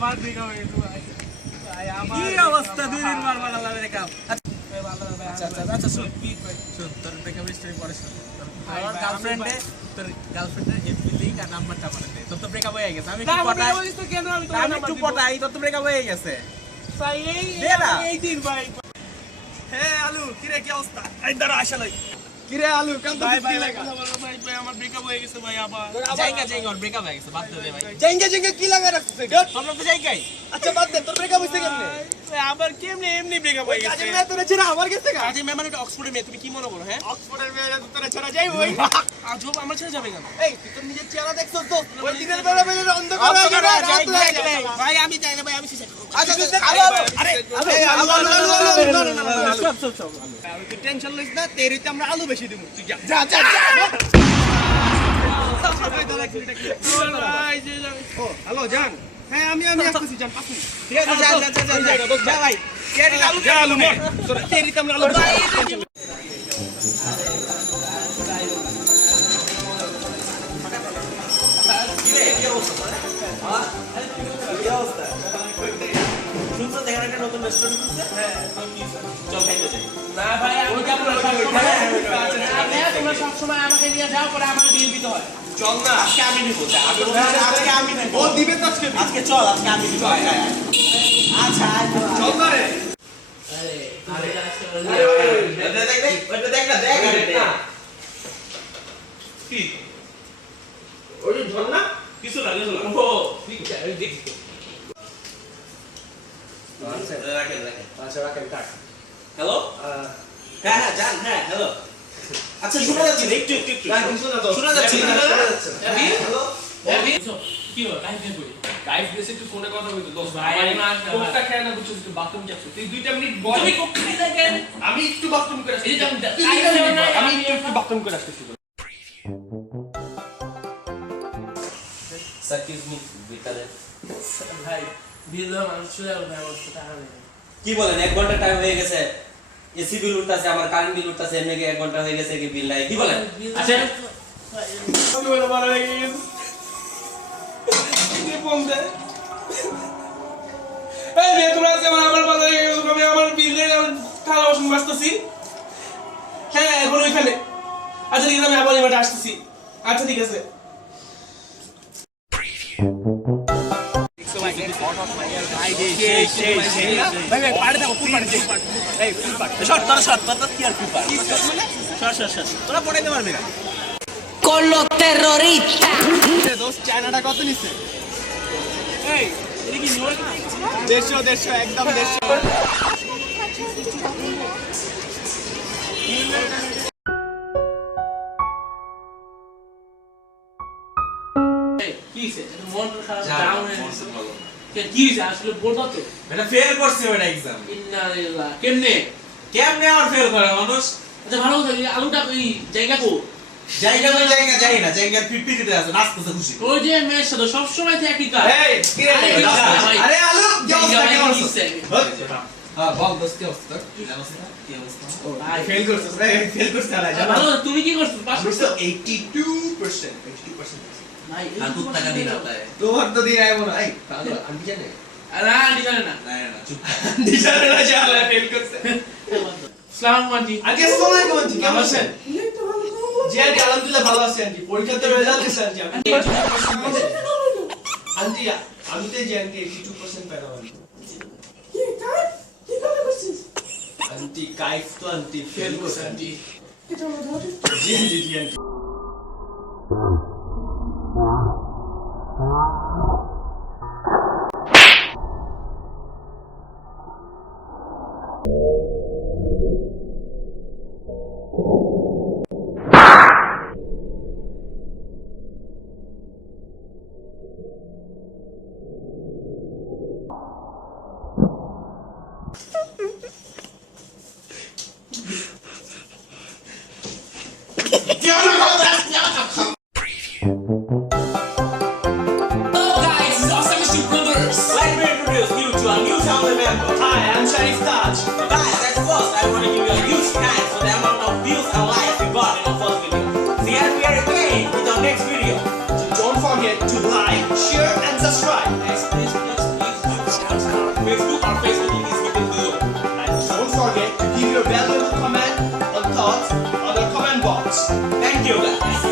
আবার ব্রেকআপ হয়ে গেছে ভাই। ভাই আমার কি অবস্থা, দুই দিন পর পর আল্লাহ ব্রেকআপ। ভাই ভালো ভাই। আচ্ছা শুন তোর ব্রেকআপ স্টোরি পরে শুন। তোর গার্লফ্রেন্ডে এফবি লিংক আর নাম্বারটা আমাকে দে। তোর তো ব্রেকআপ হয়ে গেছে। আমি একটু পটাই, আমি একটু পটাই, তোর তো ব্রেকআপ হয়ে গেছে। ভাই এই দে না। এই দিন ভাই। হ্যাঁ আলু, কি রে, কি অবস্থা? এই দাঁড়া আসলে কিরে আলু কান্ত ভাই কি ভাই লাগা কথা বলো ভাই, ভাই আমার ব্রেকআপ হয়ে গেছে ভাই আবার। জায়গা ওর ব্রেকআপ হয়ে গেছে, বাদ দে ভাই। জেঙ্গে জেঙ্গে কি লাগা রাখছিস এটা তোমরা তো জায়গায়। আচ্ছা বাদ দে তোর ব্রেকআপ হইছে কেমনে ভাই আবার কেমনে এমনি ব্রেকআপ হয়ে গেছে? কাজে মেয়ে তোরে ছেড়ে আমার গেছে কা কাজে মেয়ে মানে এটা অক্সফোর্ডের মেয়ে, তুমি কি মনে করো? হ্যাঁ অক্সফোর্ডের মেয়ে তোরে ছেড়ে যাই ওই আজব আমার ছেড়ে যাবে কেন? এই তুই তোর নিজের চেহারা দেখছস তো ওই দিনের বেলা বেলা অন্ধকার হয়ে গেল রাত হয়ে গেল ভাই আমি যাই না ভাই, আমি সুইসাইড করব। আচ্ছা আলু আরে আলু আলু আমি তো টেনশন লইছ না, তেরিতে আমরা আলু বেশি দেব। তুই যা যা যা ভাই যে যাবে। ও হ্যালো জান। হ্যাঁ আমি আসতেছি জান, 5 মিনিট। ঠিক আছে, যা ভাই। যা আলু মর। তোর তেরিতে আমরা আলু বেশি দেব। শুনছো দেখেন একটা নতুন রেস্টুরেন্ট খুলছে? হ্যাঁ, চল খাইতে যাই। না ভাই আমি তোমরা সব সময় আমাকে নিয়ে যাও, পরে আমাকে বিল দিতে হয়। চল না, আজকে আমি নিবো। আজকে আমি নিবো। ও দিবে তো আজকে আজকে চল, আজকে আমি নিবো। আচ্ছা চল না রে দেখ না। কি ওই যে ঝর্ণা কিছু লাগে না। ও ঠিক আছে, আমি দেখছি তো। হ্যালো, হ্যাঁ জান, হ্যাঁ হ্যালো। আচ্ছা শোনা যাচ্ছে না, একটু শোনা যাচ্ছে না। হ্যালো, কি হলো? টাইম দিয়ে বলি। গাইস বেসে একটু ফোনে কথা বলতে দোস্ত। কোকটা খেয়ে না বুঝছিস, একটু বাথরুম যাচ্ছিস। তুই 2টা মিনিট বল। তুমি কোক খাই দেখেন। আমি একটু বাথরুম করে আসছি। আমি একটু বাথরুম করে আসতেছি। সাকিব মি বিকালে ভাই বিল মানুষ চলে যাবে, অবস্থা টাকা নেই। কি বলেন, 1 ঘন্টা টাইম হয়ে গেছে, এসি বিল উঠতাছে, আমার কারেন্ট বিল উঠতাছে, এমনি 1 ঘন্টা হয়ে গেছে, কি বিল নাই? কি বলেন? আচ্ছা আমি বলে মারা হয়ে গেছে। কি ফোন দে। এই মেয়ে তোমরা আজকে আমার মারা হয়ে গেছে, আমি আমার বিল দিয়ে থালা বাসন মাজতেছি। হ্যাঁ এখন ওইখানে। আচ্ছা ঠিক আছে, আমি আবার এবার আসতেছি। আচ্ছা ঠিক আছে। Con los terroristas. দোস্ত চায়নাটা কত নিছে এই এটা কি নিউ ইয়র্কে দেখছিস না? 150 একদম 150 কি হইছে? এটা মন খারাপ ডাউন হয়ে গেছে। কি হইছে আসলে বলবা তো? এটা ফেল করছে ওটা এক্সাম। ইন্না লিল্লাহ। কেমনে? কেমনে আর ফেল করে মানুষ? আচ্ছা ভালো কথা, এই আলুটা এই জায়গা কো? জায়গা যাই না, জায়গার পিপিতে আছে, নাচতেছে খুশি। ওই যে মেয়ের সাথে সব সময় তো একই কাজ। এই কি রে আরে আলু, কি অবস্থা, কেমন আছো? ভাই হ্যাঁ বল দোস্ত কি অবস্থা কি অবস্থা? ফেল করছস রে ফেল করছিস আলাই ভালো, তুমি কি করছো? পাস করছো? 82% ভাই আর কত টাকা দিন আপনারে? তোমার তো দিন আইবো না এই তাহলে আন্টি জানে আরে আন্টি জানে না। না চুপ। আন্টি জানে না যে আলাই ফেল করছে আসসালামু আলাইকুম আন্টি। আগে আসসালামু আলাইকুম আন্টি কেমন আছেন জি আন্টি আলহামদুলিল্লাহ ভালো আছি আন্টি পরীক্ষাতে রেজাল্ট এসেছে আন্টি আন্টি আমি তো যে আন্টি 82% পেলাম আন্টি আন্টি কাইফ তো আন্টি ফেল করছে aunty G aunty G aunty Don't forget to like, share and subscribe. Please होगा